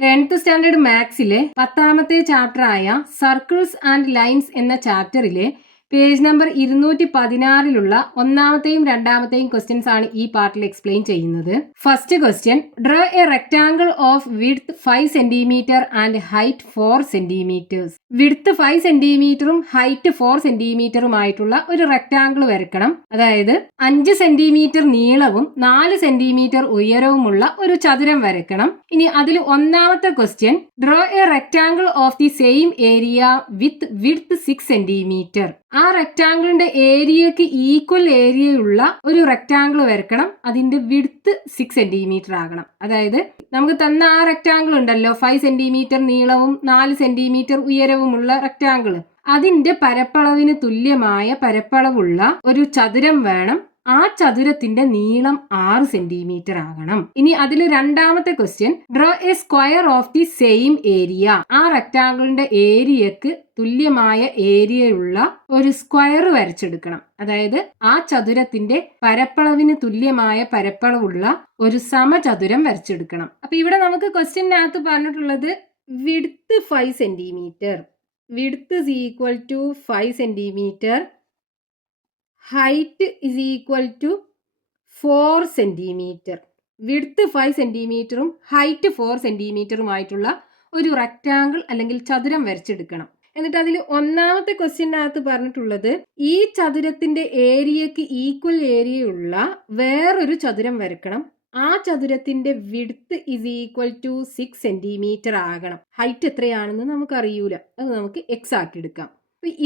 10th standard മാത്സിലെ 10ാമത്തെ ചാപ്റ്ററായ സർക്കിൾസ് ആൻഡ് ലൈൻസ് എന്ന ചാപ്റ്ററിലെ പേജ് നമ്പർ 216 ഒന്നാമത്തെയും രണ്ടാമത്തെയും ക്വസ്റ്റ്യൻസ് ആണ് ഈ പാർട്ടിൽ എക്സ്പ്ലെയിൻ ചെയ്യുന്നത്. First question, draw a rectangle of width 5 centimetre and height 4 centimetres. Width 5 സെന്റിമീറ്ററും ഹൈറ്റ് 4 സെന്റിമീറ്ററുമായിട്ടുള്ള ഒരു റെക്ടാംഗിൾ വരയ്ക്കണം. അതായത് 5 സെന്റിമീറ്റർ നീളവും 4 സെന്റിമീറ്റർ ഉയരവുമുള്ള ഒരു ചതുരം വരയ്ക്കണം. ഇനി അതിൽ ഒന്നാമത്തെ question, draw a rectangle of the same area with width 6 centimetre. ആ റെക്ടാംഗിളിന്റെ ഏരിയക്ക് ഈക്വൽ ഏരിയയുള്ള ഒരു റെക്ടാംഗിൾ വരക്കണം. അതിന്റെ വിഡ്ത്ത് 6 സെന്റിമീറ്റർ ആകണം. അതായത് നമുക്ക് തന്ന ആ റെക്ടാംഗിൾ ഉണ്ടല്ലോ, 5 സെന്റിമീറ്റർ നീളവും 4 സെന്റിമീറ്റർ ഉയരവുമുള്ള റെക്ടാംഗിൾ, അതിന്റെ പരപ്പളവിന് തുല്യമായ പരപ്പളവുള്ള ഒരു ചതുരം വേണം. ആ ചതുരത്തിന്റെ നീളം 6 സെന്റിമീറ്റർ ആകണം. ഇനി അതിൽ രണ്ടാമത്തെ question, draw a square of the same area. ആ റെക്ടാംഗിളിന്റെ ഏരിയക്ക് തുല്യമായ ഏരിയയുള്ള ഒരു സ്ക്വയർ വരച്ചെടുക്കണം. അതായത് ആ ചതുരത്തിന്റെ പരപ്പളവിന് തുല്യമായ പരപ്പളവുള്ള ഒരു സമചതുരം വരച്ചെടുക്കണം. അപ്പൊ ഇവിടെ നമുക്ക് ക്വസ്റ്റ്യനകത്ത് പറഞ്ഞിട്ടുള്ളത് width 5 centimetre, width is equal to 5 centimetre, height is equal to 4 centimetre. Width 5 സെന്റിമീറ്ററും ഹൈറ്റ് 4 സെന്റിമീറ്ററുമായിട്ടുള്ള ഒരു റെക്ടാംഗിൾ അല്ലെങ്കിൽ ചതുരം വരച്ചെടുക്കണം. എന്നിട്ട് അതിൽ ഒന്നാമത്തെ ക്വസ്റ്റ്യനകത്ത് പറഞ്ഞിട്ടുള്ളത് ഈ ചതുരത്തിന്റെ ഏരിയക്ക് ഈക്വൽ ഏരിയയുള്ള വേറൊരു ചതുരം വരക്കണം. ആ ചതുരത്തിന്റെ width is equal to 6 centimetre ആകണം. ഹൈറ്റ് എത്രയാണെന്ന് നമുക്കറിയൂല, അത് നമുക്ക് എക്സ് ആക്കി എടുക്കാം.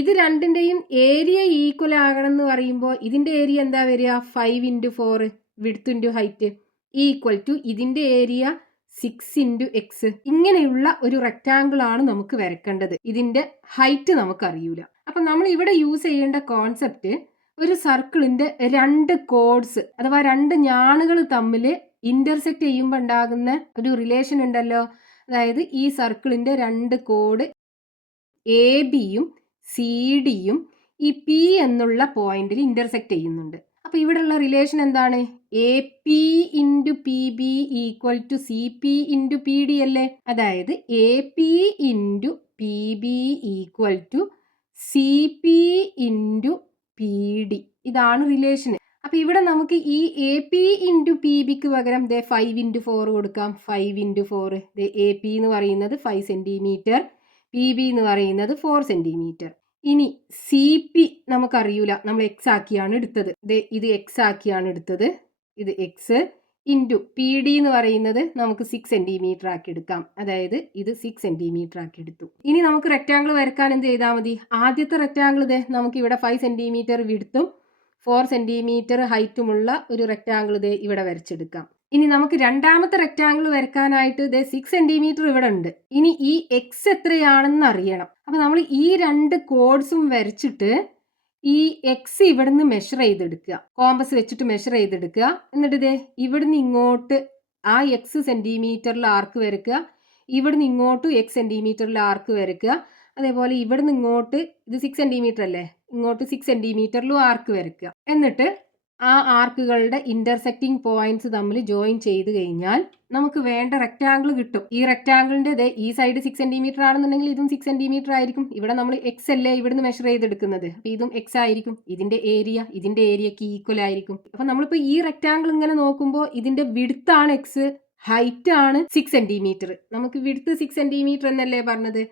ഇത് രണ്ടിന്റെയും ഏരിയ ഈക്വൽ ആകണം എന്ന് പറയുമ്പോൾ ഇതിന്റെ ഏരിയ എന്താ വരിക? 5 × 4 വിഡ്ത്ത് × ഹൈറ്റ് ഈക്വൽ ടു ഇതിന്റെ ഏരിയ 6 × x. ഇങ്ങനെയുള്ള ഒരു റെക്ടാംഗിൾ ആണ് നമുക്ക് വരക്കേണ്ടത്. ഇതിന്റെ ഹൈറ്റ് നമുക്ക് അറിയൂല. അപ്പൊ നമ്മൾ ഇവിടെ യൂസ് ചെയ്യേണ്ട കോൺസെപ്റ്റ്, ഒരു സർക്കിളിന്റെ രണ്ട് കോഡ്സ് അഥവാ രണ്ട് ഞാണുകൾ തമ്മിൽ ഇന്റർസെക്ട് ചെയ്യുമ്പോൾ ഉണ്ടാകുന്ന ഒരു റിലേഷൻ ഉണ്ടല്ലോ. അതായത് ഈ സർക്കിളിന്റെ രണ്ട് കോഡ് എ ബിയും സി ഡിയും ഈ പി എന്നുള്ള പോയിന്റിൽ ഇന്റർസെക്ട് ചെയ്യുന്നുണ്ട്. അപ്പൊ ഇവിടെയുള്ള റിലേഷൻ എന്താണ്? A P into P B equal to C P into P D അല്ലേ? അതായത് A P into P B equal to C P into P D. ഇതാണ് റിലേഷൻ. അപ്പൊ ഇവിടെ നമുക്ക് ഈ എ പി ഇൻറ്റു പി ബിക്ക് പകരം 5 × 4 കൊടുക്കാം. 5 × 4 എ പി എന്ന് പറയുന്നത് 5 സെന്റിമീറ്റർ, പി ബി എന്ന് പറയുന്നത് 4 സെന്റിമീറ്റർ. ഇനി സി പി നമുക്കറിയൂല, നമ്മൾ എക്സ് ആക്കിയാണ് എടുത്തത്. ഇത് എക്സ് ആക്കിയാണ് എടുത്തത്, ഇത് എക്സ് ഇൻറ്റു പി ഡി എന്ന് പറയുന്നത് നമുക്ക് 6 സെന്റിമീറ്റർ ആക്കി എടുക്കാം. അതായത് ഇത് 6 സെന്റിമീറ്റർ ആക്കി എടുത്തു. ഇനി നമുക്ക് റെക്ടാംഗിൾ വരക്കാൻ എന്ത് ചെയ്താൽ മതി? ആദ്യത്തെ റെക്ടാംഗിൾ നമുക്ക് ഇവിടെ 5 സെന്റിമീറ്റർ വിഡ്ത്തും 4 സെന്റിമീറ്റർ ഹൈറ്റുമുള്ള ഒരു റെക്ടാംഗിൾ ഇവിടെ വരച്ചെടുക്കാം. ഇനി നമുക്ക് രണ്ടാമത്തെ റെക്ടാംഗിൾ വരക്കാനായിട്ട് 6 സെന്റിമീറ്റർ ഇവിടെ ഉണ്ട്. ഇനി ഈ എക്സ് എത്രയാണെന്ന് അറിയണം. അപ്പൊ നമ്മൾ ഈ രണ്ട് കോഡ്സും വരച്ചിട്ട് ഈ എക്സ് ഇവിടുന്ന് മെഷർ ചെയ്തെടുക്കുക, കോമ്പസ് വെച്ചിട്ട് മെഷർ ചെയ്തെടുക്കുക. എന്നിട്ട് ഇവിടുന്ന് ഇങ്ങോട്ട് ആ എക്സ് സെന്റിമീറ്ററിൽ ആർക്ക് വരയ്ക്കുക, ഇവിടുന്ന് ഇങ്ങോട്ട് എക്സ് സെന്റിമീറ്ററിൽ ആർക്ക് വരയ്ക്കുക. അതേപോലെ ഇവിടുന്ന് ഇങ്ങോട്ട് ഇത് 6 സെന്റിമീറ്റർ അല്ലേ, ഇങ്ങോട്ട് 6 സെന്റിമീറ്ററിലും ആർക്ക് വരയ്ക്കുക. എന്നിട്ട് ആ ആർക്കുകളുടെ ഇന്റർസെക്റ്റിംഗ് പോയിന്റ്സ് തമ്മിൽ ജോയിൻ ചെയ്ത് കഴിഞ്ഞാൽ നമുക്ക് വേണ്ട റെക്ടാംഗിൾ കിട്ടും. ഈ റെക്ടാംഗിളിന്റെ ഈ സൈഡ് 6 സെന്റിമീറ്റർ ആണെന്നുണ്ടെങ്കിൽ ഇതും 6 സെന്റിമീറ്റർ ആയിരിക്കും. ഇവിടെ നമ്മൾ എക്സ് അല്ലേ ഇവിടുന്ന് മെഷർ ചെയ്തെടുക്കുന്നത്, അപ്പൊ ഇതും എക്സ് ആയിരിക്കും. ഇതിന്റെ ഏരിയക്ക് ഈക്വൽ ആയിരിക്കും. അപ്പൊ നമ്മളിപ്പോ ഈ റെക്ടാംഗിൾ ഇങ്ങനെ നോക്കുമ്പോൾ ഇതിന്റെ വിഡ്ത്ത് ആണ് എക്സ്, ഹൈറ്റ് ആണ് 6 സെന്റിമീറ്റർ. നമുക്ക് വിഡ്ത്ത് 6 സെന്റിമീറ്റർ എന്നല്ലേ പറഞ്ഞത്.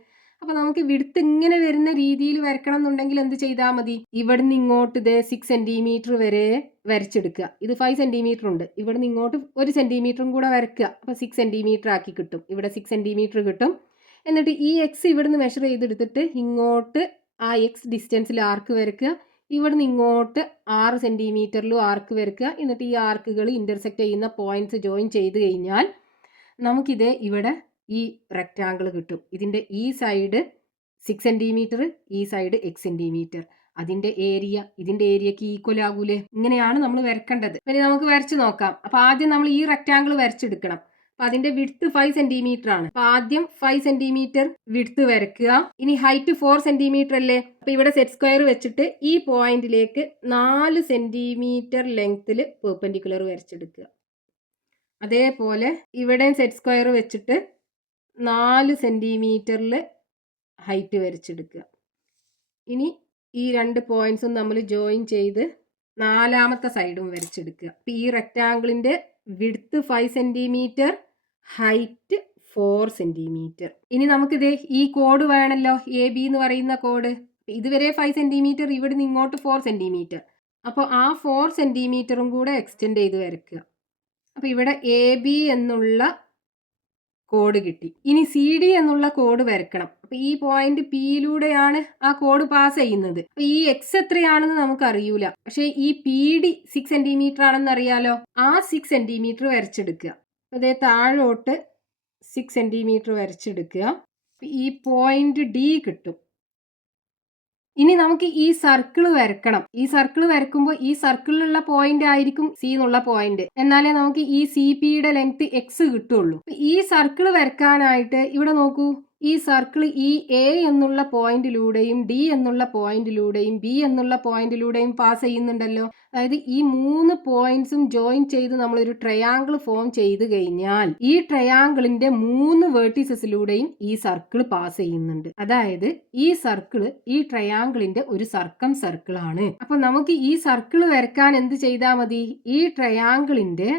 അപ്പൊ നമുക്ക് വിഡ്ത്ത് ഇങ്ങനെ വരുന്ന രീതിയിൽ വരക്കണം എന്നുണ്ടെങ്കിൽ എന്ത് ചെയ്താൽ മതി? ഇവിടുന്ന് ഇങ്ങോട്ട് 6 സെന്റിമീറ്റർ വരെ വരച്ചെടുക്കുക. ഇത് 5 സെന്റിമീറ്റർ ഉണ്ട്, ഇവിടുന്ന് ഇങ്ങോട്ട് 1 സെന്റിമീറ്ററും കൂടെ വരയ്ക്കുക. അപ്പൊ 6 സെന്റിമീറ്റർ ആക്കി കിട്ടും. ഇവിടെ 6 സെന്റിമീറ്റർ കിട്ടും. എന്നിട്ട് ഈ എക്സ് ഇവിടുന്ന് മെഷർ ചെയ്തെടുത്തിട്ട് ഇങ്ങോട്ട് ആ എക്സ് ഡിസ്റ്റൻസിൽ ആർക്ക് വരയ്ക്കുക. ഇവിടുന്ന് ഇങ്ങോട്ട് 6 സെന്റിമീറ്ററിലും ആർക്ക് വരയ്ക്കുക. എന്നിട്ട് ഈ ആർക്കുകൾ ഇന്റർസെക്ട് ചെയ്യുന്ന പോയിന്റ്സ് ജോയിൻ ചെയ്ത് കഴിഞ്ഞാൽ നമുക്കിത് ഇവിടെ ഈ റെക്ടാംഗിൾ കിട്ടും. ഇതിന്റെ ഈ സൈഡ് 6 സെന്റിമീറ്റർ, ഈ സൈഡ് എക്സ് സെന്റിമീറ്റർ. അതിന്റെ ഇതിന്റെ ഏരിയക്ക് ഈക്വൽ ആകൂലേ? ഇങ്ങനെയാണ് നമ്മൾ വരക്കേണ്ടത്. പിന്നെ നമുക്ക് വരച്ച് നോക്കാം. അപ്പൊ ആദ്യം നമ്മൾ ഈ റെക്ടാംഗിൾ വരച്ചെടുക്കണം. അപ്പൊ അതിന്റെ വിഡ്ത്ത് 5 സെന്റിമീറ്റർ ആണ്. അപ്പൊ ആദ്യം 5 സെന്റിമീറ്റർ വിഡ്ത്ത് വരയ്ക്കുക. ഇനി ഹൈറ്റ് 4 സെന്റിമീറ്റർ അല്ലേ. അപ്പൊ ഇവിടെ സെറ്റ് സ്ക്വയർ വെച്ചിട്ട് ഈ പോയിന്റിലേക്ക് 4 സെന്റിമീറ്റർ ലെങ്ത്തിൽ പെർപെൻഡിക്കുലർ വരച്ചെടുക്കുക. അതേപോലെ ഇവിടെ സെറ്റ് സ്ക്വയർ വെച്ചിട്ട് 4 സെൻറ്റിമീറ്ററിൽ ഹൈറ്റ് വരച്ചെടുക്കുക. ഇനി ഈ 2 പോയിന്റ്സും നമ്മൾ ജോയിൻ ചെയ്ത് 4ാമത്തെ സൈഡും വരച്ചെടുക്കുക. അപ്പോൾ ഈ റെക്റ്റാങ്കിളിൻ്റെ വിഡ്ത്ത് 5 സെൻറ്റിമീറ്റർ, ഹൈറ്റ് 4 സെൻറ്റിമീറ്റർ. ഇനി നമുക്കിത് ഈ കോഡ് വേണമല്ലോ, AB എന്ന് പറയുന്ന കോഡ്. ഇതുവരെ 5 സെൻറ്റിമീറ്റർ, ഇവിടുന്ന് ഇങ്ങോട്ട് 4 സെൻറ്റിമീറ്റർ. അപ്പോൾ ആ 4 സെൻറ്റിമീറ്ററും കൂടെ എക്സ്റ്റെൻഡ് ചെയ്ത് വരയ്ക്കുക. അപ്പോൾ ഇവിടെ AB എന്നുള്ള കോഡ് കിട്ടി. ഇനി CD എന്നുള്ള കോഡ് വരക്കണം. അപ്പോൾ ഈ പോയിന്റ് Pയിലൂടെയാണ് ആ കോഡ് പാസ് ചെയ്യുന്നത്. അപ്പോൾ ഈ X എത്രയാണെന്ന് നമുക്ക് അറിയൂല, പക്ഷേ ഈ PD 6 സെൻറ്റിമീറ്റർ ആണെന്ന് അറിയാലോ. ആ 6 സെൻറ്റിമീറ്റർ വരച്ചെടുക്കുക. അതേ താഴോട്ട് 6 സെൻറ്റിമീറ്റർ വരച്ചെടുക്കുക. ഈ പോയിന്റ് D കിട്ടും. ഇനി നമുക്ക് ഈ സർക്കിൾ വരക്കണം. ഈ സർക്കിൾ വരക്കുമ്പോൾ ഈ സർക്കിളിലുള്ള പോയിന്റ് ആയിരിക്കും C എന്നുള്ള പോയിന്റ്. എന്നാലേ നമുക്ക് ഈ CPയുടെ ലെങ്ത് X കിട്ടുള്ളൂ. ഈ സർക്കിൾ വരക്കാനായിട്ട് ഇവിടെ നോക്കൂ, ഈ സർക്കിൾ ഈ A എന്നുള്ള പോയിന്റിലൂടെയും D എന്നുള്ള പോയിന്റിലൂടെയും B എന്നുള്ള പോയിന്റിലൂടെയും പാസ് ചെയ്യുന്നുണ്ടല്ലോ. അതായത് ഈ 3 പോയിന്റ്സും ജോയിൻ ചെയ്ത് നമ്മളൊരു ട്രയാങ്കിൾ ഫോം ചെയ്ത് കഴിഞ്ഞാൽ ഈ ട്രയാങ്കിളിന്റെ 3 വേർട്ടീസസിലൂടെയും ഈ സർക്കിൾ പാസ് ചെയ്യുന്നുണ്ട്. അതായത് ഈ സർക്കിൾ ഈ ട്രയാങ്കിളിന്റെ ഒരു സർക്കം സർക്കിൾ ആണ്. അപ്പൊ നമുക്ക് ഈ സർക്കിൾ വരക്കാൻ എന്ത് ചെയ്താൽ മതി? ഈ ട്രയാങ്കിളിന്റെ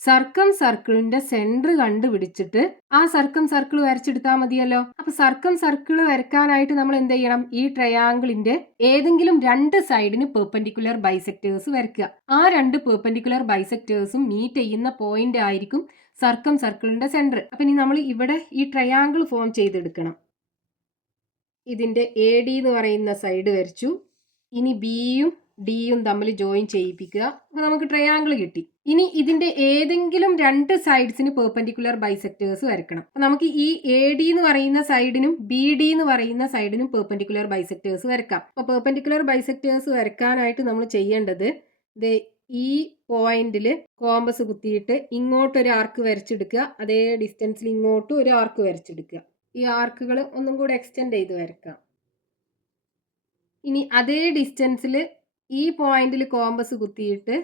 സർക്കം സർക്കിളിന്റെ സെന്റർ കണ്ടുപിടിച്ചിട്ട് ആ സർക്കം സർക്കിൾ വരച്ചെടുത്താൽ മതിയല്ലോ. അപ്പൊ സർക്കം സർക്കിൾ വരക്കാനായിട്ട് നമ്മൾ എന്ത് ചെയ്യണം? ഈ ട്രയാങ്കിളിന്റെ ഏതെങ്കിലും 2 സൈഡിന് പെർപെൻഡിക്കുലർ ബൈസെക്ടേഴ്സ് വരയ്ക്കുക. ആ 2 പെർപെൻഡിക്കുലർ ബൈസെക്ടേഴ്സും മീറ്റ് ചെയ്യുന്ന പോയിന്റ് ആയിരിക്കും സർക്കം സർക്കിളിന്റെ സെന്റർ. അപ്പൊ ഇനി നമ്മൾ ഇവിടെ ഈ ട്രയാങ്കിൾ ഫോം ചെയ്തെടുക്കണം. ഇതിന്റെ AD എന്ന് പറയുന്ന സൈഡ് വരച്ചു. ഇനി Bയും Dയും തമ്മിൽ ജോയിൻ ചെയ്യിപ്പിക്കുക. അപ്പോൾ നമുക്ക് ട്രയാങ്കിൾ കിട്ടി. ഇനി ഇതിന്റെ ഏതെങ്കിലും 2 സൈഡ്സിന് പെർപെൻഡിക്കുലർ ബൈസെക്ടേഴ്സ് വരക്കണം. അപ്പോൾ നമുക്ക് ഈ AD എന്ന് പറയുന്ന സൈഡിനും BD എന്ന് പറയുന്ന സൈഡിനും പെർപെൻഡിക്കുലർ ബൈസെക്ടേഴ്സ് വരക്കാം. അപ്പോൾ പെർപെൻഡിക്കുലർ ബൈസെക്ടേഴ്സ് വരക്കാനായിട്ട് നമ്മൾ ചെയ്യേണ്ടത് ഈ പോയിന്റിൽ കോമ്പസ് കുത്തിയിട്ട് ഇങ്ങോട്ടൊരു ആർക്ക് വരച്ചെടുക്കുക. അതേ ഡിസ്റ്റൻസിൽ ഇങ്ങോട്ടും ഒരു ആർക്ക് വരച്ചെടുക്കുക. ഈ ആർക്കുകൾ ഒന്നും കൂടെ എക്സ്റ്റെൻഡ് ചെയ്ത് വരക്കാം. ഇനി അതേ ഡിസ്റ്റൻസിൽ ഈ പോയിന്റിൽ കോമ്പസ് കുത്തിയിട്ട്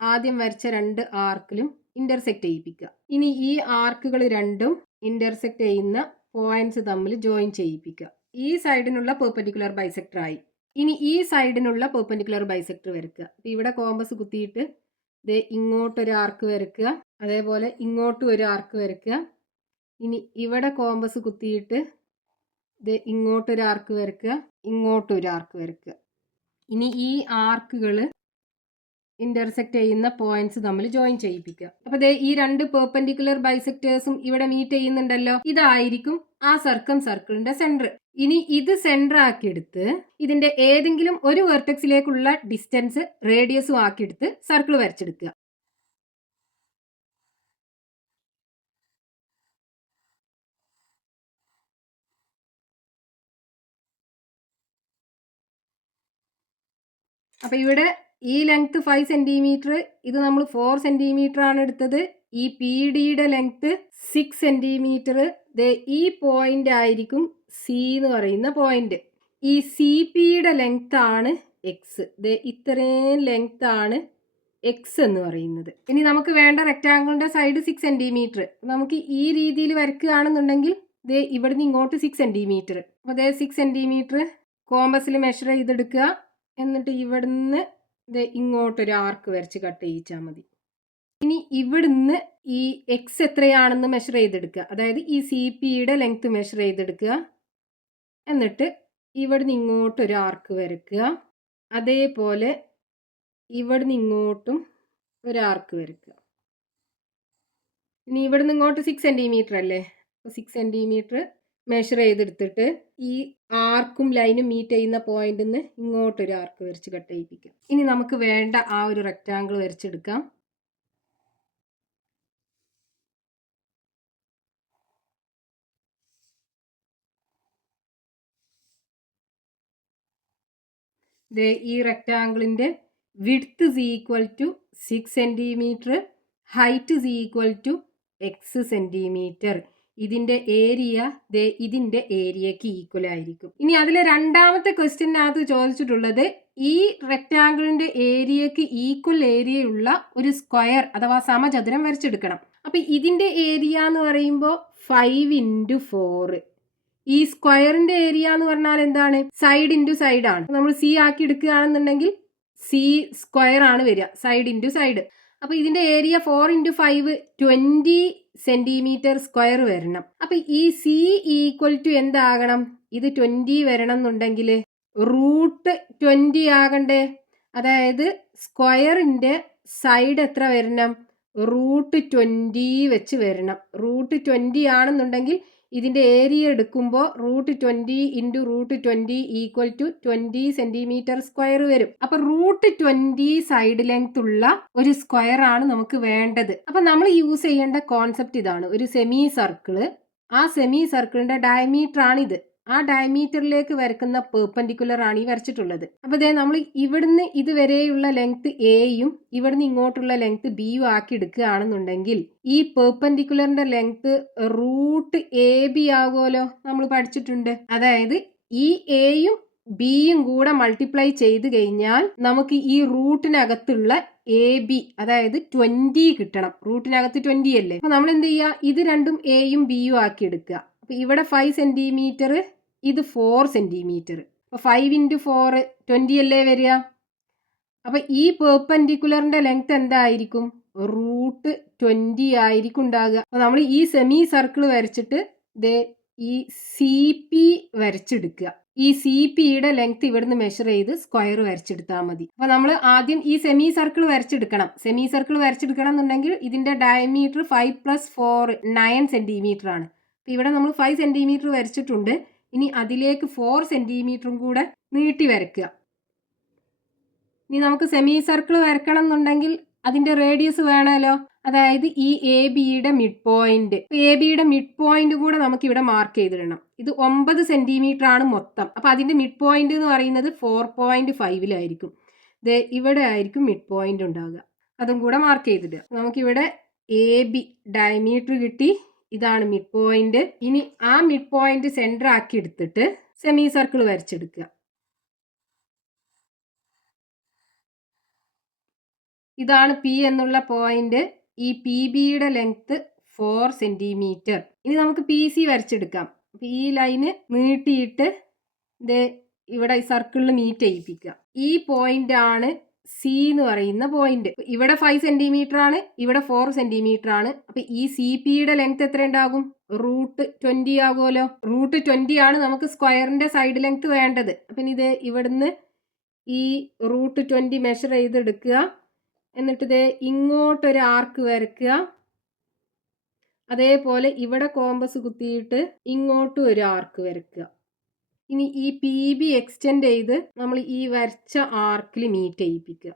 ആദ്യം വരച്ച 2 ആർക്കിലും ഇന്റർസെക്ട് ചെയ്യിപ്പിക്കുക. ഇനി ഈ ആർക്കുകൾ രണ്ടും ഇന്റർസെക്ട് ചെയ്യുന്ന പോയിന്റ്സ് തമ്മിൽ ജോയിൻ ചെയ്യിപ്പിക്കുക. ഈ സൈഡിനുള്ള പെർപെൻഡിക്കുലർ ബൈസെക്ടർ ആയി. ഇനി ഈ സൈഡിനുള്ള പെർപെൻഡിക്കുലർ ബൈസെക്ടർ വരയ്ക്കുക. ഇവിടെ കോമ്പസ് കുത്തിയിട്ട് ഇങ്ങോട്ടൊരു ആർക്ക് വരയ്ക്കുക. അതേപോലെ ഇങ്ങോട്ടും ഒരു ആർക്ക് വരയ്ക്കുക. ഇനി ഇവിടെ കോമ്പസ് കുത്തിയിട്ട് ഇങ്ങോട്ടൊരു ആർക്ക് വരയ്ക്കുക, ഇങ്ങോട്ടൊരു ആർക്ക് വരയ്ക്കുക. ഇനി ഈ ആർക്കുകൾ ഇന്റർസെക്ട് ചെയ്യുന്ന പോയിന്റ്സ് തമ്മിൽ ജോയിൻ ചെയ്യിപ്പിക്കുക. അപ്പൊ ഈ 2 പെർപെൻഡിക്കുലർ ബൈസെക്ടേഴ്സും ഇവിടെ മീറ്റ് ചെയ്യുന്നുണ്ടല്ലോ. ഇതായിരിക്കും ആ സർക്കം സർക്കിളിന്റെ സെന്റർ. ഇനി ഇത് സെന്റർ ആക്കിയെടുത്ത് ഇതിന്റെ ഏതെങ്കിലും ഒരു വെർട്ടെക്സിലേക്കുള്ള ഡിസ്റ്റൻസ് റേഡിയസും ആക്കിയെടുത്ത് സർക്കിൾ വരച്ചെടുക്കുക. അപ്പൊ ഇവിടെ ഈ ലെങ്ത് 5 സെൻറ്റിമീറ്റർ, ഇത് നമ്മൾ 4 സെൻറ്റിമീറ്റർ ആണ് എടുത്തത്. ഈ PDയുടെ ലെങ്ത് 6 സെൻറ്റിമീറ്റർ. ഈ പോയിന്റ് ആയിരിക്കും C എന്ന് പറയുന്ന പോയിന്റ്. ഈ CPയുടെ ലെങ്ത് ആണ് X. ഇത്രയും ലെങ്ത് ആണ് X എന്ന് പറയുന്നത്. ഇനി നമുക്ക് വേണ്ട റെക്റ്റാങ്കിളിന്റെ സൈഡ് 6 സെൻറ്റിമീറ്റർ. നമുക്ക് ഈ രീതിയിൽ വരയ്ക്കുകയാണെന്നുണ്ടെങ്കിൽ ഇവിടുന്ന് ഇങ്ങോട്ട് 6 സെൻറ്റിമീറ്റർ. അപ്പോൾ 6 സെൻറ്റിമീറ്റർ കോമ്പസിൽ മെഷർ ചെയ്തെടുക്കുക. എന്നിട്ട് ഇവിടുന്ന് ഇങ്ങോട്ടൊരു ആർക്ക് വരച്ച് കട്ട് ചെയ്യിച്ചാൽ മതി. ഇനി ഇവിടുന്ന് ഈ X എത്രയാണെന്ന് മെഷർ ചെയ്തെടുക്കുക. അതായത് ഈ CPയുടെ ലെങ്ത് മെഷർ ചെയ്തെടുക്കുക. എന്നിട്ട് ഇവിടുന്ന് ഇങ്ങോട്ടൊരു ആർക്ക് വരയ്ക്കുക. അതേപോലെ ഇവിടുന്ന് ഇങ്ങോട്ടും ഒരു ആർക്ക് വരയ്ക്കുക. ഇനി ഇവിടുന്ന് ഇങ്ങോട്ട് 6 സെൻറ്റിമീറ്റർ അല്ലേ. 6 സെൻറ്റിമീറ്റർ മെഷർ ചെയ്തെടുത്തിട്ട് ഈ ആർക്കും ലൈനും മീറ്റ് ചെയ്യുന്ന പോയിന്റിൽ നിന്ന് ഇങ്ങോട്ടൊരു ആർക്ക് വരച്ച് കട്ട് ചെയ്യിപ്പിക്കാം. ഇനി നമുക്ക് വേണ്ട ആ ഒരു റെക്റ്റാങ്കിൾ വരച്ചെടുക്കാം. ഈ റെക്റ്റാങ്കിളിന്റെ width is equal to 6 centimetre, height is equal to X centimetre. ഇതിന്റെ ഏരിയ ഇതിന്റെ ഏരിയക്ക് ഈക്വൽ ആയിരിക്കും. ഇനി അതിലെ രണ്ടാമത്തെ ക്വസ്റ്റ്യനകത്ത് ചോദിച്ചിട്ടുള്ളത് ഈ റെക്റ്റാങ്കിളിന്റെ ഏരിയക്ക് ഈക്വൽ ഏരിയയുള്ള ഒരു സ്ക്വയർ അഥവാ സമചതുരം വരച്ചെടുക്കണം. അപ്പൊ ഇതിന്റെ ഏരിയ എന്ന് പറയുമ്പോൾ 5 × 4. ഈ സ്ക്വയറിന്റെ ഏരിയ എന്ന് പറഞ്ഞാൽ എന്താണ്? സൈഡ് ഇൻറ്റു സൈഡ് ആണ്. നമ്മൾ സി ആക്കി എടുക്കുകയാണെന്നുണ്ടെങ്കിൽ സി സ്ക്വയർ ആണ് വരിക, സൈഡ് ഇൻറ്റു സൈഡ്. അപ്പൊ ഇതിന്റെ ഏരിയ 4 × 5 20 സെന്റിമീറ്റർ സ്ക്വയർ വരണം. അപ്പൊ ഈ സി ഈക്വൽ ടു എന്താകണം? ഇത് 20 വരണം എന്നുണ്ടെങ്കിൽ √20 ആകണ്ടേ? അതായത് സ്ക്വയറിന്റെ സൈഡ് എത്ര വരണം? √20 വെച്ച് വരണം. √20 ആണെന്നുണ്ടെങ്കിൽ ഇതിന്റെ ഏരിയ എടുക്കുമ്പോൾ √20 × √20 ഈക്വൽ ടു 20 സെന്റിമീറ്റർ സ്ക്വയർ വരും. അപ്പൊ √20 സൈഡ് ലെങ്ത് ഉള്ള ഒരു സ്ക്വയർ ആണ് നമുക്ക് വേണ്ടത്. അപ്പൊ നമ്മൾ യൂസ് ചെയ്യേണ്ട കോൺസെപ്റ്റ് ഇതാണ്. ഒരു സെമി സർക്കിള്, ആ സെമി സർക്കിളിന്റെ ഡയമീറ്റർ ആണ് ഇത്. ആ ഡയമീറ്ററിലേക്ക് വരക്കുന്ന പെർപെൻഡിക്കുലർ ആണ് ഈ വരച്ചിട്ടുള്ളത്. അപ്പൊ ദേ നമ്മൾ ഇവിടുന്ന് ഇതുവരെയുള്ള ലെങ്ത് എയും ഇവിടുന്ന് ഇങ്ങോട്ടുള്ള ലെങ്ത് ബിയും ആക്കി എടുക്കുകയാണെന്നുണ്ടെങ്കിൽ ഈ പെർപെൻഡിക്കുലറിന്റെ ലെങ്ത് √AB ആകുമല്ലോ, നമ്മൾ പഠിച്ചിട്ടുണ്ട്. അതായത് ഈ എയും ബിയും കൂടെ മൾട്ടിപ്ലൈ ചെയ്ത് കഴിഞ്ഞാൽ നമുക്ക് ഈ റൂട്ടിനകത്തുള്ള AB അതായത് 20 കിട്ടണം. റൂട്ടിനകത്ത് 20 അല്ലേ? അപ്പൊ നമ്മൾ എന്ത് ചെയ്യുക? ഇത് രണ്ടും എയും ബിയും ആക്കി എടുക്കുക. അപ്പൊ ഇവിടെ 5 സെന്റിമീറ്റർ, ഇത് 4 സെന്റിമീറ്റർ. അപ്പൊ 5 × 4 20 അല്ലേ വരിക? അപ്പൊ ഈ പെർപെൻഡിക്കുലറിന്റെ ലെങ്ത് എന്തായിരിക്കും? √20 ആയിരിക്കും ഉണ്ടാകുക. അപ്പൊ നമ്മൾ ഈ സെമി സർക്കിൾ വരച്ചിട്ട് ഈ CP വരച്ചെടുക്കുക. ഈ CPയുടെ ലെങ്ത് ഇവിടുന്ന് മെഷർ ചെയ്ത് സ്ക്വയർ വരച്ചെടുത്താൽ മതി. അപ്പൊ നമ്മൾ ആദ്യം ഈ സെമി സർക്കിൾ വരച്ചെടുക്കണം. സെമി സർക്കിൾ വരച്ചെടുക്കണം എന്നുണ്ടെങ്കിൽ ഇതിന്റെ ഡയമീറ്റർ 5 + 4 9 സെന്റിമീറ്റർ ആണ്. അപ്പൊ ഇവിടെ നമ്മൾ 5 സെന്റിമീറ്റർ വരച്ചിട്ടുണ്ട്. ഇനി അതിലേക്ക് 4 സെന്റിമീറ്ററും കൂടെ നീട്ടി വരയ്ക്കുക. ഇനി നമുക്ക് സെമി സർക്കിൾ വരക്കണം എന്നുണ്ടെങ്കിൽ അതിന്റെ റേഡിയസ് വേണമല്ലോ. അതായത് ഈ ABയുടെ മിഡ് പോയിന്റ്, ABയുടെ മിഡ് പോയിന്റ് കൂടെ നമുക്ക് ഇവിടെ മാർക്ക് ചെയ്തിടണം. ഇത് 9 സെന്റിമീറ്റർ ആണ് മൊത്തം. അപ്പൊ അതിന്റെ മിഡ് പോയിന്റ് എന്ന് പറയുന്നത് 4.5 ഇവിടെ ആയിരിക്കും മിഡ് പോയിന്റ് ഉണ്ടാകുക. അതും കൂടെ മാർക്ക് ചെയ്തിടുക. നമുക്കിവിടെ AB ഡയമീറ്റർ കിട്ടി. ഇതാണ് മിഡ് പോയിന്റ്. ഇനി ആ മിഡ് പോയിന്റ് സെന്റർ ആക്കി എടുത്തിട്ട് സെമി സർക്കിൾ വരച്ചെടുക്കുക. ഇതാണ് P എന്നുള്ള പോയിന്റ്. ഈ PBയുടെ ലെങ്ത് 4 സെന്റിമീറ്റർ. ഇനി നമുക്ക് PC വരച്ചെടുക്കാം. അപ്പൊ ഈ ലൈന് നീട്ടിയിട്ട് ഇവിടെ ഈ സർക്കിളിൽ മീറ്റ് ചെയ്യിപ്പിക്കുക. ഈ പോയിന്റ് ആണ് C എന്ന് പറയുന്ന പോയിന്റ്. ഇവിടെ 5 സെന്റിമീറ്റർ ആണ്, ഇവിടെ 4 സെന്റിമീറ്റർ ആണ്. അപ്പൊ ഈ CPയുടെ ലെങ്ത് എത്ര ഉണ്ടാകും? √20 ആകുമല്ലോ. √20 ആണ് നമുക്ക് സ്ക്വയറിന്റെ സൈഡ് ലെങ്ത് വേണ്ടത്. അപ്പൊ ഇത് ഇവിടുന്ന് ഈ √20 മെഷർ ചെയ്തെടുക്കുക. എന്നിട്ട് ഇങ്ങോട്ടൊരു ആർക്ക് വരയ്ക്കുക. അതേപോലെ ഇവിടെ കോമ്പസ് കുത്തിയിട്ട് ഇങ്ങോട്ടും ഒരു ആർക്ക് വരയ്ക്കുക. ഇനി ഈ PB എക്സ്റ്റെൻഡ് ചെയ്ത് നമ്മൾ ഈ വരച്ച ആർക്കിൽ മീറ്റ് ചെയ്യിപ്പിക്കുക.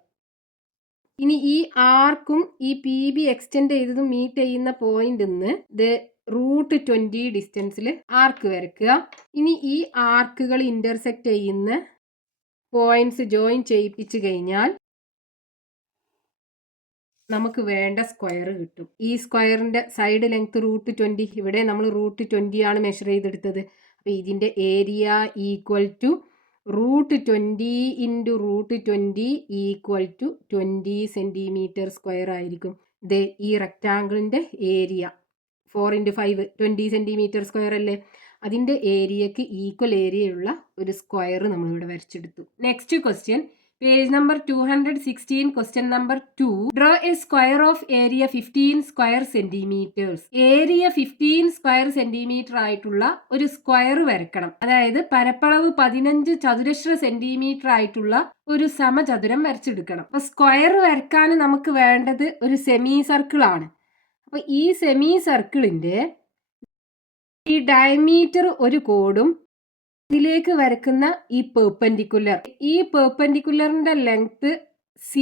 ഇനി ഈ ആർക്കും ഈ PB എക്സ്റ്റെൻഡ് ചെയ്തതും മീറ്റ് ചെയ്യുന്ന പോയിന്റിൽ നിന്ന് √20 ഡിസ്റ്റൻസിൽ ആർക്ക് വരയ്ക്കുക. ഇനി ഈ ആർക്കുകൾ ഇന്റർസെക്റ്റ് ചെയ്യുന്ന പോയിന്റ്സ് ജോയിൻ ചെയ്യിപ്പിച്ചു കഴിഞ്ഞാൽ നമുക്ക് വേണ്ട സ്ക്വയർ കിട്ടും. ഈ സ്ക്വയറിന്റെ സൈഡ് ലെങ്ത് √20. ഇവിടെ നമ്മൾ √20 ആണ് മെഷർ ചെയ്തെടുത്തത്. അപ്പൊ ഇതിന്റെ area equal to √20 × √20 equal to 20 centimetre square ആയിരിക്കും. ഈ റെക്റ്റാങ്കിളിന്റെ ഏരിയ 4 × 5 20 സെന്റിമീറ്റർ സ്ക്വയർ അല്ലേ? അതിന്റെ ഏരിയക്ക് ഈക്വൽ ഏരിയയുള്ള ഒരു സ്ക്വയർ നമ്മളിവിടെ വരച്ചെടുത്തു. Next question, page number 216, question number 2. Draw a square of area 15 square centimetres. Area 15 square centimetre ആയിട്ടുള്ള ഒരു സ്ക്വയർ വരക്കണം. അതായത് പരപ്പളവ് 15 ചതുരശ്ര സെന്റിമീറ്റർ ആയിട്ടുള്ള ഒരു സമചതുരം വരച്ചെടുക്കണം. അപ്പൊ സ്ക്വയർ വരക്കാൻ നമുക്ക് വേണ്ടത് ഒരു സെമി സർക്കിൾ ആണ്. അപ്പൊ ഈ സെമി സർക്കിളിന്റെ ഈ ഡയമീറ്റർ ഒരു കോഡും ഇതിലേക്ക് വരക്കുന്ന ഈ പെർപെൻഡിക്കുലറിന്റെ ലെങ്ത് C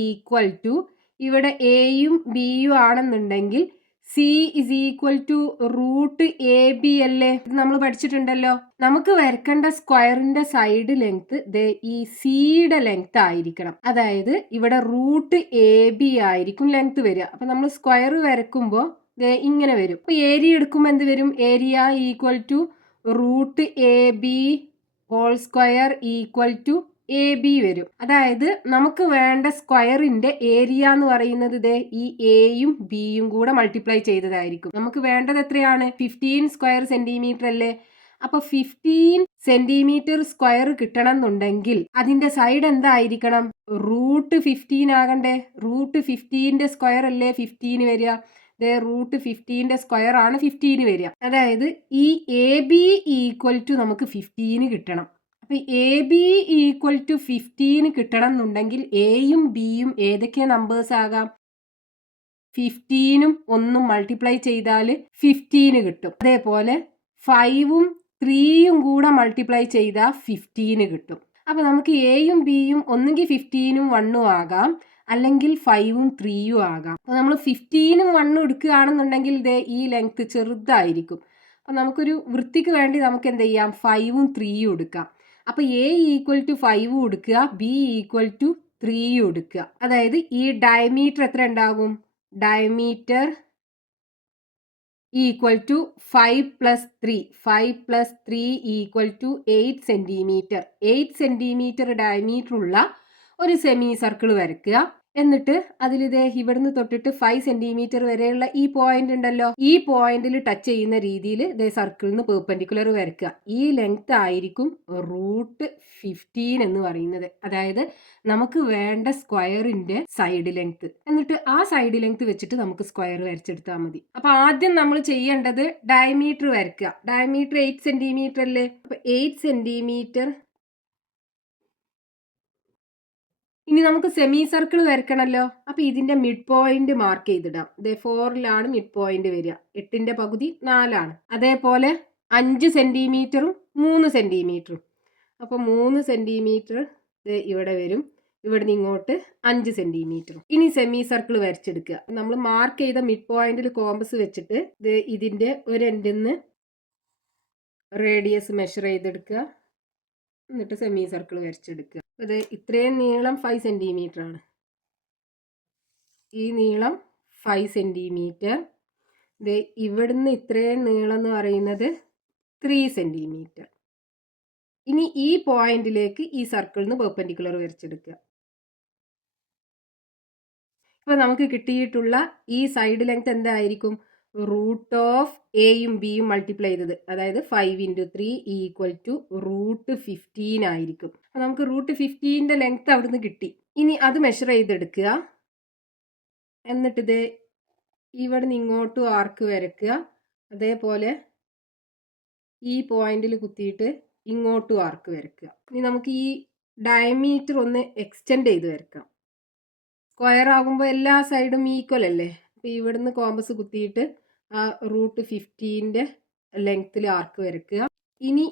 ഈക്വൽ ടു ഇവിടെ എയും ബിയും ആണെന്നുണ്ടെങ്കിൽ C is equal to √AB അല്ലേ? ഇത് നമ്മൾ പഠിച്ചിട്ടുണ്ടല്ലോ. നമുക്ക് വരക്കേണ്ട സ്ക്വയറിന്റെ സൈഡ് ലെങ്ത് ഈ സിയുടെ ലെങ്ത് ആയിരിക്കണം. അതായത് ഇവിടെ √AB ആയിരിക്കും ലെങ്ത് വരിക. അപ്പൊ നമ്മൾ സ്ക്വയർ വരക്കുമ്പോൾ ഇങ്ങനെ വരും. അപ്പൊ ഏരിയ എടുക്കുമ്പോൾ എന്ത് വരും? Area equal to √AB whole square equal to A B വരും. അതായത് നമുക്ക് വേണ്ട സ്ക്വയറിന്റെ ഏരിയ എന്ന് പറയുന്നത് ദേ ഈ എയും ബിയും കൂടെ മൾട്ടിപ്ലൈ ചെയ്തതായിരിക്കും. നമുക്ക് വേണ്ടത് എത്രയാണ്? 15 സ്ക്വയർ സെന്റിമീറ്റർ അല്ലേ? അപ്പൊ 15 സെന്റിമീറ്റർ സ്ക്വയർ കിട്ടണം എന്നുണ്ടെങ്കിൽ അതിന്റെ സൈഡ് എന്തായിരിക്കണം? √15 ആകണ്ടേ? √15ന്റെ സ്ക്വയർ അല്ലേ 15 വരിക? √15ന്റെ സ്ക്വയർ ആണ് 15 വരിക. അതായത് ഈ എ ബി ഈക്വൽ ടു നമുക്ക് 15 കിട്ടണം. അപ്പൊ എ ബി ഈക്വൽ ടു 15 കിട്ടണം എന്നുണ്ടെങ്കിൽ എയും ബിയും ഏതൊക്കെ നമ്പേഴ്സ് ആകാം? 15ഉം 1ഉം മൾട്ടിപ്ലൈ ചെയ്താൽ 15 കിട്ടും. അതേപോലെ 5ഉം 3യും കൂടെ മൾട്ടിപ്ലൈ ചെയ്താൽ 15 കിട്ടും. അപ്പൊ നമുക്ക് എയും ബിയും ഒന്നുകിൽ 15ഉം 1ഉം ആകാം, അല്ലെങ്കിൽ 5ഉം 3യും ആകാം. അപ്പൊ നമ്മൾ 15ഉം 1ഉം എടുക്കുകയാണെന്നുണ്ടെങ്കിൽ ഇതേ ഈ ലെങ്ത് ചെറുതായിരിക്കും. അപ്പൊ നമുക്കൊരു വൃത്തിക്ക് വേണ്ടി നമുക്ക് എന്ത് ചെയ്യാം? 5ഉം 3യും എടുക്കാം. അപ്പൊ എ ഈക്വൽ ടു 5ഉം എടുക്കുക, ബി ഈക്വൽ ടു 3യും എടുക്കുക. അതായത് ഈ ഡയമീറ്റർ എത്ര ഉണ്ടാകും? Diameter equal to 5 plus 3. 5 plus 3 equal to 8 centimetre. 8 centimetre diameter ഉള്ള ഒരു സെമി സർക്കിൾ വരയ്ക്കുക. എന്നിട്ട് അതിലിതേ ഇവിടുന്ന് തൊട്ടിട്ട് 5 സെന്റിമീറ്റർ വരെയുള്ള ഈ പോയിന്റ് ഉണ്ടല്ലോ, ഈ പോയിന്റിൽ ടച്ച് ചെയ്യുന്ന രീതിയിൽ ഇതേ സർക്കിളിന് പെർപെൻഡിക്കുലർ വരയ്ക്കുക. ഈ ലെങ്ത് ആയിരിക്കും √15 എന്ന് പറയുന്നത്. അതായത് നമുക്ക് വേണ്ട സ്ക്വയറിന്റെ സൈഡ് ലെങ്ത്. എന്നിട്ട് ആ സൈഡ് ലെങ്ത് വെച്ചിട്ട് നമുക്ക് സ്ക്വയർ വരച്ചെടുത്താൽ മതി. അപ്പൊ ആദ്യം നമ്മൾ ചെയ്യേണ്ടത് ഡയമീറ്റർ വരയ്ക്കുക. ഡയമീറ്റർ 8 സെന്റിമീറ്റർ അല്ലേ? അപ്പൊ 8 സെന്റിമീറ്റർ. ഇനി നമുക്ക് സെമി സർക്കിൾ വരയ്ക്കണമല്ലോ. അപ്പൊ ഇതിന്റെ മിഡ് പോയിന്റ് മാർക്ക് ചെയ്തിടാം. 4ലാണ് മിഡ് പോയിന്റ് വരിക. 8ന്റെ പകുതി 4ആണ്. അതേപോലെ 5 സെന്റിമീറ്ററും 3 സെന്റിമീറ്ററും. അപ്പൊ 3 സെന്റിമീറ്റർ ഇവിടെ വരും. ഇവിടുന്ന് ഇങ്ങോട്ട് 5 സെന്റിമീറ്ററും. ഇനി സെമി സർക്കിൾ വരച്ചെടുക്കുക. നമ്മൾ മാർക്ക് ചെയ്ത മിഡ് പോയിന്റിൽ കോമ്പസ് വെച്ചിട്ട് ഇതിന്റെ ഒരു എൻഡിന്ന് റേഡിയസ് മെഷർ ചെയ്തെടുക്കുക. എന്നിട്ട് സെമി സർക്കിൾ വരച്ചെടുക്കുക. ഇത് ഇത്രയും നീളം 5 സെന്റിമീറ്റർ ആണ്. ഈ നീളം 5 സെന്റിമീറ്റർ. ഇത് ഇവിടുന്ന് ഇത്രയും നീളം എന്ന് പറയുന്നത് 3 സെന്റിമീറ്റർ. ഇനി ഈ പോയിന്റിലേക്ക് ഈ സർക്കിളിന് പെർപെൻഡിക്കുലർ വരച്ചെടുക്കുക. ഇപ്പൊ നമുക്ക് കിട്ടിയിട്ടുള്ള ഈ സൈഡ് ലെങ്ത് എന്തായിരിക്കും? √എയും ബിയും മൾട്ടിപ്ലൈ ചെയ്തത്, അതായത് 5 × 3 ഈക്വൽ ടു √15 ആയിരിക്കും. അപ്പൊ നമുക്ക് √15ന്റെ ലെങ്ത് അവിടുന്ന് കിട്ടി. ഇനി അത് മെഷർ ചെയ്തെടുക്കുക. എന്നിട്ട് ഇത് ഇവിടുന്ന് ഇങ്ങോട്ടും ആർക്ക് വരയ്ക്കുക. അതേപോലെ ഈ പോയിന്റിൽ കുത്തിയിട്ട് ഇങ്ങോട്ടും ആർക്ക് വരയ്ക്കുക. ഇനി നമുക്ക് ഈ ഡയമീറ്റർ ഒന്ന് എക്സ്റ്റെൻഡ് ചെയ്ത് വരയ്ക്കാം. സ്ക്വയർ ആകുമ്പോൾ എല്ലാ സൈഡും ഈക്വൽ അല്ലേ? അപ്പോൾ ഇവിടുന്ന് കോമ്പസ് കുത്തിയിട്ട് ആ √15ന്റെ ലെങ്ത്തിൽ ആർക്ക് വരയ്ക്കുക. ഇനി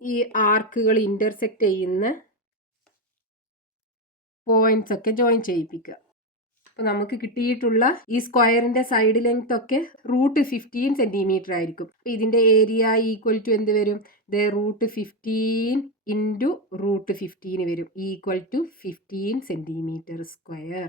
ഈ ആർക്കുകൾ ഇന്റർസെക്റ്റ് ചെയ്യുന്ന പോയിന്റ്സ് ഒക്കെ ജോയിൻ ചെയ്യിപ്പിക്കുക. അപ്പോൾ നമുക്ക് കിട്ടിയിട്ടുള്ള ഈ സ്ക്വയറിന്റെ സൈഡ് ലെങ്ത് ഒക്കെ √15 സെന്റിമീറ്റർ ആയിരിക്കും. അപ്പോൾ ഇതിന്റെ ഏരിയ ഈക്വൽ ടു എന്ത് വരും? √15 × √15 വരും, ഈക്വൽ ടു 15 സെന്റിമീറ്റർ സ്ക്വയർ.